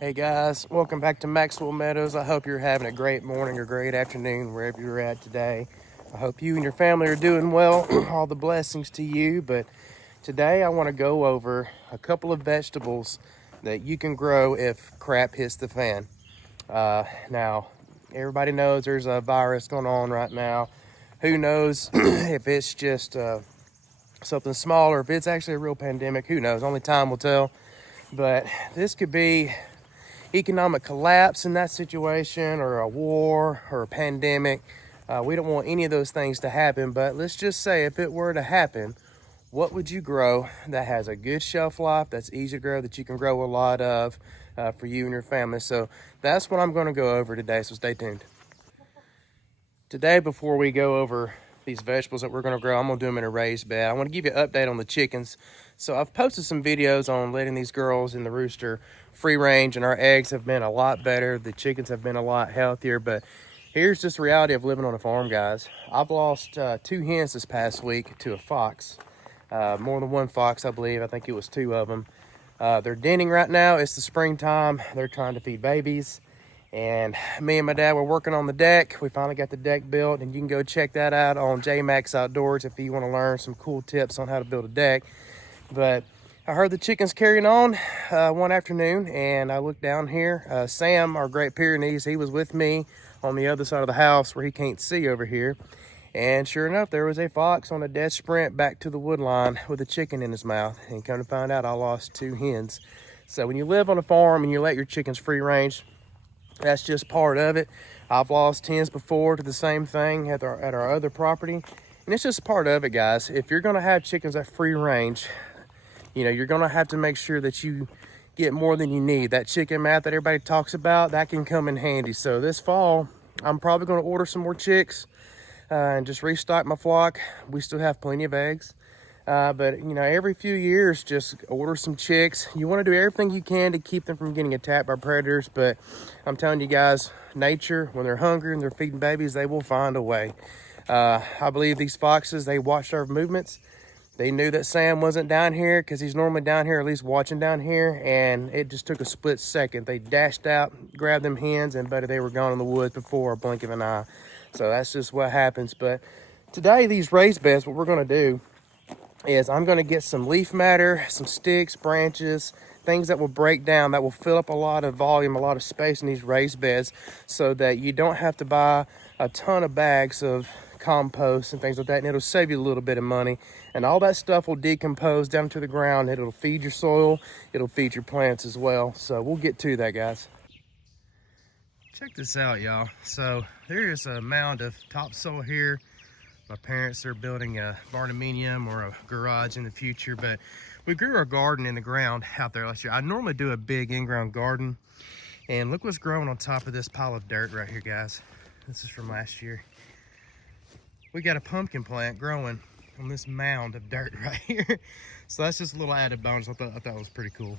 Hey guys, welcome back to Maxwell Meadows. I hope you're having a great morning or great afternoon wherever you're at today. I hope you and your family are doing well. All the blessings to you. But today I want to go over a couple of vegetables that you can grow if crap hits the fan. Now, everybody knows there's a virus going on right now. Who knows if it's just something small or if it's actually a real pandemic? Who knows? Only time will tell. But this could be economic collapse in that situation, or a war, or a pandemic. We don't want any of those things to happen, but let's just say if it were to happen, what would you grow that has a good shelf life, that's easy to grow, that you can grow a lot of for you and your family? So that's what I'm going to go over today, so stay tuned. Today, before we go over these vegetables that we're going to grow, I'm going to do them in a raised bed. I want to give you an update on the chickens. So I've posted some videos on letting these girls and the rooster free range, and our eggs have been a lot better. The chickens have been a lot healthier, but here's just the reality of living on a farm, guys. I've lost 2 hens this past week to a fox. More than one fox, I believe. I think it was 2 of them. They're denning right now. It's the springtime. They're trying to feed babies. And me and my dad were working on the deck. We finally got the deck built, and you can go check that out on J-Max Outdoors if you want to learn some cool tips on how to build a deck. But I heard the chickens carrying on one afternoon, and I looked down here. Sam, our Great Pyrenees, he was with me on the other side of the house where he can't see over here. And sure enough, there was a fox on a dead sprint back to the wood line with a chicken in his mouth. And come to find out, I lost 2 hens. So when you live on a farm and you let your chickens free range, that's just part of it. I've lost hens before to the same thing at our other property. And it's just part of it, guys. If you're gonna have chickens at free range, you're gonna have to make sure that you get more than you need. That chicken math that everybody talks about, that can come in handy. So this fall, I'm probably gonna order some more chicks and just restock my flock. We still have plenty of eggs. But every few years, just order some chicks. You want to do everything you can to keep them from getting attacked by predators. But I'm telling you guys, nature, when they're hungry and they're feeding babies, they will find a way. I believe these foxes, they watched our movements. They knew that Sam wasn't down here because he's normally down here, at least watching down here. And it just took a split second. They dashed out, grabbed them hens, and buddy, they were gone in the woods before a blink of an eye. So that's just what happens. But today, these raised beds, what we're going to do is I'm going to get some leaf matter, some sticks, branches, things that will break down, that will fill up a lot of volume, a lot of space in these raised beds, so that you don't have to buy a ton of bags of compost and things like that, and it'll save you a little bit of money. And all that stuff will decompose down to the ground. It'll feed your soil, it'll feed your plants as well. So we'll get to that, guys. Check this out, y'all. So there is a mound of topsoil here. My parents are building a barndominium or a garage in the future, but we grew our garden in the ground out there last year. I normally do a big in-ground garden, and look what's growing on top of this pile of dirt right here, guys. This is from last year. We got a pumpkin plant growing on this mound of dirt right here. So that's just a little added bonus. I thought it was pretty cool.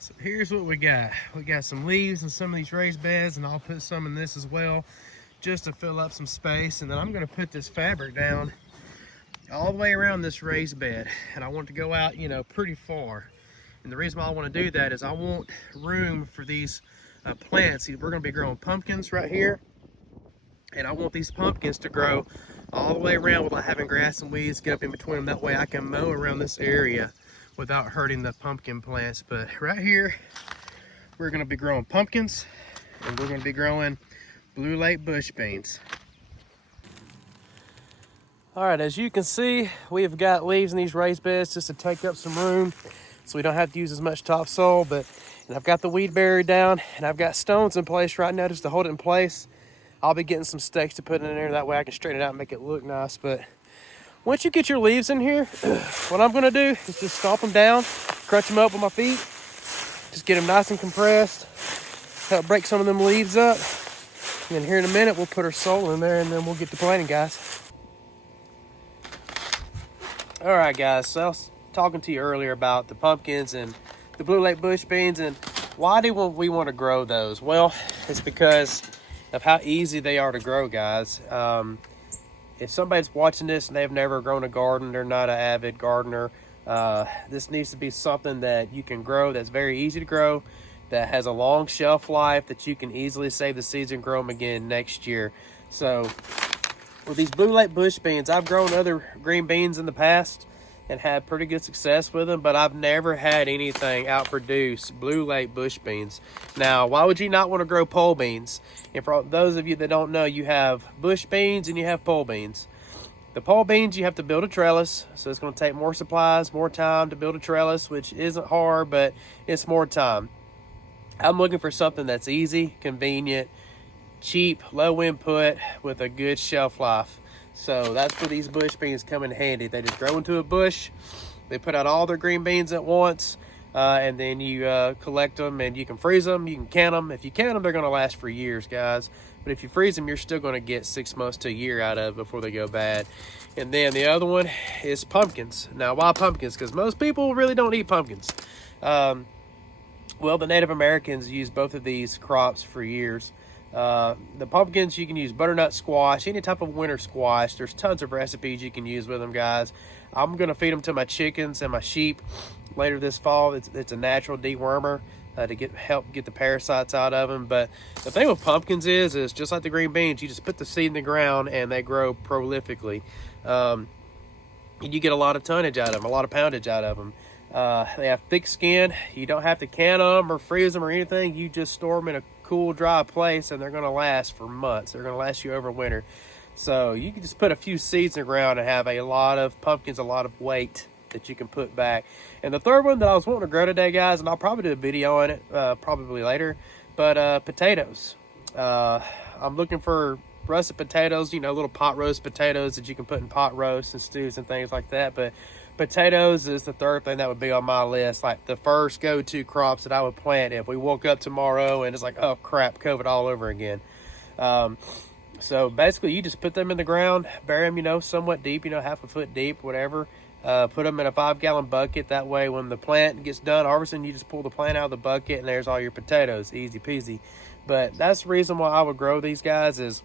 So here's what we got. We got some leaves in some of these raised beds, and I'll put some in this as well, just to fill up some space. And then I'm going to put this fabric down all the way around this raised bed, and I want to go out pretty far. And the reason why I want to do that is I want room for these plants. We're going to be growing pumpkins right here, and I want these pumpkins to grow all the way around without having grass and weeds get up in between them. That way I can mow around this area without hurting the pumpkin plants. But right here we're going to be growing pumpkins, and we're going to be growing Blue Lake bush beans. All right, as you can see, we've got leaves in these raised beds just to take up some room so we don't have to use as much topsoil. And I've got the weed barrier down, and I've got stones in place right now just to hold it in place. I'll be getting some stakes to put in there, that way I can straighten it out and make it look nice. But once you get your leaves in here, what I'm gonna do is just stomp them down, crunch them up with my feet, just get them nice and compressed, help break some of them leaves up. And then here in a minute, we'll put our soil in there, and then we'll get to planting, guys. All right, guys, so I was talking to you earlier about the pumpkins and the Blue Lake bush beans, and why do we want to grow those? Well, it's because of how easy they are to grow, guys. If somebody's watching this and they've never grown a garden, they're not an avid gardener, this needs to be something that you can grow, that's very easy to grow, that has a long shelf life that you can easily save the seeds and grow them again next year. So with these Blue Lake bush beans, I've grown other green beans in the past and had pretty good success with them, but I've never had anything outproduce Blue Lake bush beans. Now, why would you not want to grow pole beans? And for those of you that don't know, you have bush beans and you have pole beans. The pole beans, you have to build a trellis, so it's going to take more supplies, more time to build a trellis, which isn't hard, but it's more time. I'm looking for something that's easy, convenient, cheap, low input, with a good shelf life. So that's where these bush beans come in handy. They just grow into a bush. They put out all their green beans at once, and then you collect them, and you can freeze them, you can can them. If you can them, they're going to last for years, guys. But if you freeze them, you're still going to get 6 months to a year out of it before they go bad. And then the other one is pumpkins. Now, why pumpkins? Because most people really don't eat pumpkins. Well, the Native Americans used both of these crops for years. The pumpkins, you can use butternut squash, any type of winter squash. There's tons of recipes you can use with them, guys. I'm going to feed them to my chickens and my sheep later this fall. It's a natural dewormer to help get the parasites out of them. But the thing with pumpkins is just like the green beans, you just put the seed in the ground and they grow prolifically. And you get a lot of tonnage out of them, a lot of poundage out of them. They have thick skin. You don't have to can them or freeze them or anything. You just store them in a cool, dry place, and they're going to last for months. They're going to last you over winter. So you can just put a few seeds in the ground and have a lot of pumpkins, a lot of weight that you can put back. And the third one that I was wanting to grow today, guys, and I'll probably do a video on it probably later, but potatoes. I'm looking for russet potatoes, you know, little pot roast potatoes that you can put in pot roasts and stews and things like that. But potatoes is the third thing that would be on my list, like the first go-to crops that I would plant if we woke up tomorrow and it's like, oh crap, COVID all over again. So basically you just put them in the ground, bury them, you know, somewhat deep, you know, half a foot deep, whatever. Put them in a 5-gallon bucket. That way when the plant gets done harvesting, you just pull the plant out of the bucket and there's all your potatoes. Easy peasy. But that's the reason why I would grow these guys, is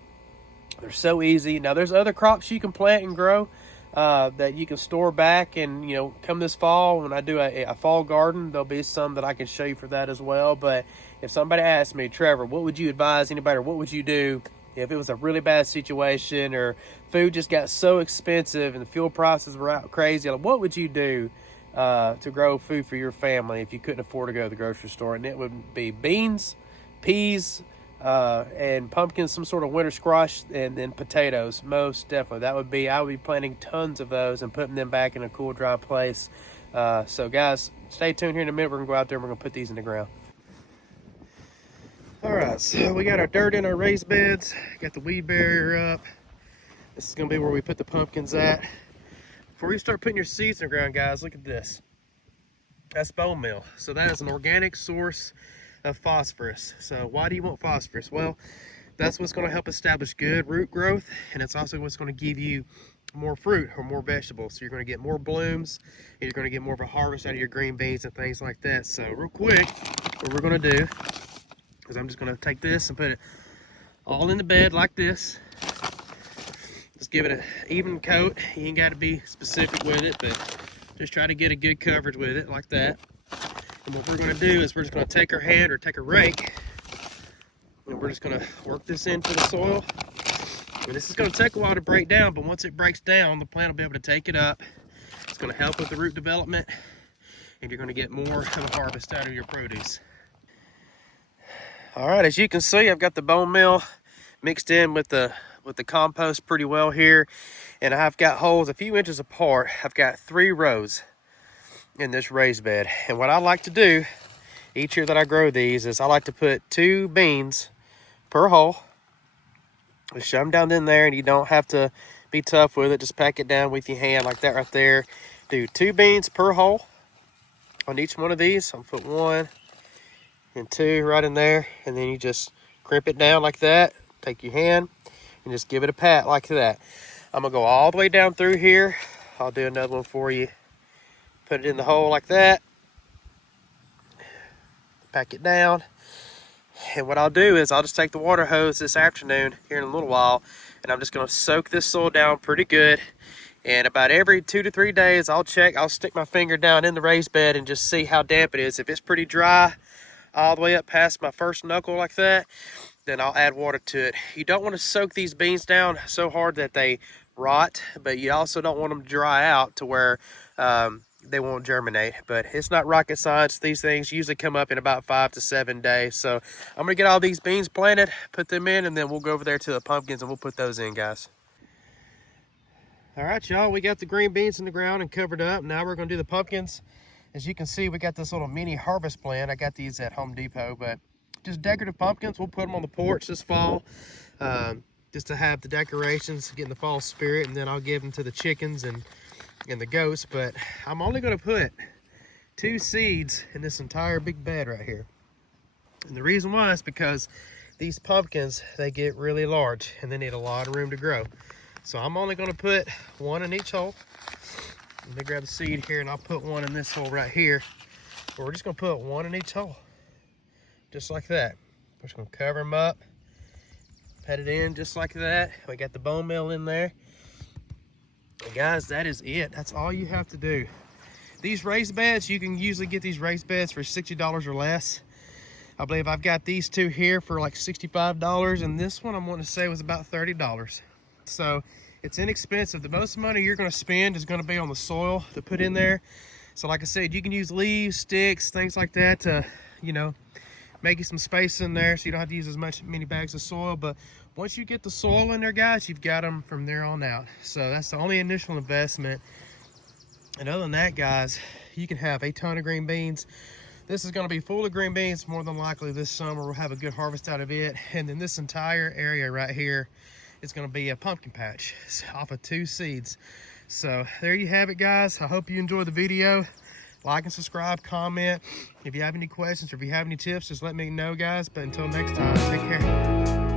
they're so easy. Now there's other crops you can plant and grow that you can store back, and you know, come this fall when I do a fall garden, there'll be some that I can show you for that as well. But if somebody asks me, Trevor, what would you advise anybody, or what would you do if it was a really bad situation or food just got so expensive and the fuel prices were out crazy, like, what would you do to grow food for your family if you couldn't afford to go to the grocery store? And it would be beans, peas, and pumpkins, some sort of winter squash, and then potatoes. Most definitely, I would be planting tons of those and putting them back in a cool, dry place. So guys, stay tuned here in a minute. We're gonna go out there and we're gonna put these in the ground. All right, so we got our dirt in our raised beds, got the weed barrier up. This is gonna be where we put the pumpkins at. Before you start putting your seeds in the ground, guys, look at this. That's bone meal. So that is an organic source of phosphorus. So why do you want phosphorus? Well, that's what's going to help establish good root growth, and it's also what's going to give you more fruit or more vegetables. So you're going to get more blooms, and you're going to get more of a harvest out of your green beans and things like that. So real quick, what we're going to do is I'm just going to take this and put it all in the bed like this. Just give it an even coat. You ain't got to be specific with it, but just try to get a good coverage with it like that. And what we're going to do is we're just going to take our hand or take a rake, and we're just going to work this into the soil. And this is going to take a while to break down, but once it breaks down, the plant will be able to take it up. It's going to help with the root development, and you're going to get more of a harvest out of your produce. All right, as you can see, I've got the bone meal mixed in with the compost pretty well here, and I've got holes a few inches apart. I've got 3 rows in this raised bed, and what I like to do each year that I grow these is I like to put 2 beans per hole. Just shove them down in there, and you don't have to be tough with it. Just pack it down with your hand like that right there. Do 2 beans per hole on each one of these. I'll put 1 and 2 right in there, and then you just crimp it down like that. Take your hand and just give it a pat like that. I'm gonna go all the way down through here. I'll do another one for you. Put it in the hole like that. Pack it down. And what I'll do is I'll just take the water hose this afternoon here in a little while, and I'm just going to soak this soil down pretty good. And about every 2 to 3 days, I'll stick my finger down in the raised bed and just see how damp it is. If it's pretty dry, all the way up past my first knuckle like that, then I'll add water to it. You don't want to soak these beans down so hard that they rot, but you also don't want them to dry out to where they won't germinate. But it's not rocket science. These things usually come up in about 5 to 7 days. So I'm gonna get all these beans planted, put them in, and then we'll go over there to the pumpkins and we'll put those in, guys. All right, y'all, we got the green beans in the ground and covered up. Now we're gonna do the pumpkins. As you can see, we got this little mini harvest plant. I got these at Home Depot, but just decorative pumpkins. We'll put them on the porch this fall, just to have the decorations, get in the fall spirit, and then I'll give them to the chickens and the goats. But I'm only gonna put 2 seeds in this entire big bed right here. And the reason why is because these pumpkins, they get really large and they need a lot of room to grow. So I'm only gonna put 1 in each hole. Let me grab the seed here and I'll put 1 in this hole right here. We're just gonna put 1 in each hole, just like that. We're just gonna cover them up, put it in just like that. We got the bone meal in there. And guys, that is it. That's all you have to do. These raised beds, you can usually get these raised beds for $60 or less. I believe I've got these 2 here for like $65, and this one I'm wanting to say was about $30. So it's inexpensive. The most money you're going to spend is going to be on the soil to put in there. So like I said, you can use leaves, sticks, things like that to, you know, make you some space in there so you don't have to use many bags of soil. But once you get the soil in there, guys, you've got them from there on out. So that's the only initial investment. And other than that, guys, you can have a ton of green beans. This is going to be full of green beans more than likely this summer. We'll have a good harvest out of it. And then this entire area right here, it's going to be a pumpkin patch off of 2 seeds. So there you have it, guys. I hope you enjoyed the video. Like and subscribe, comment. If you have any questions or if you have any tips, just let me know, guys. But until next time, take care.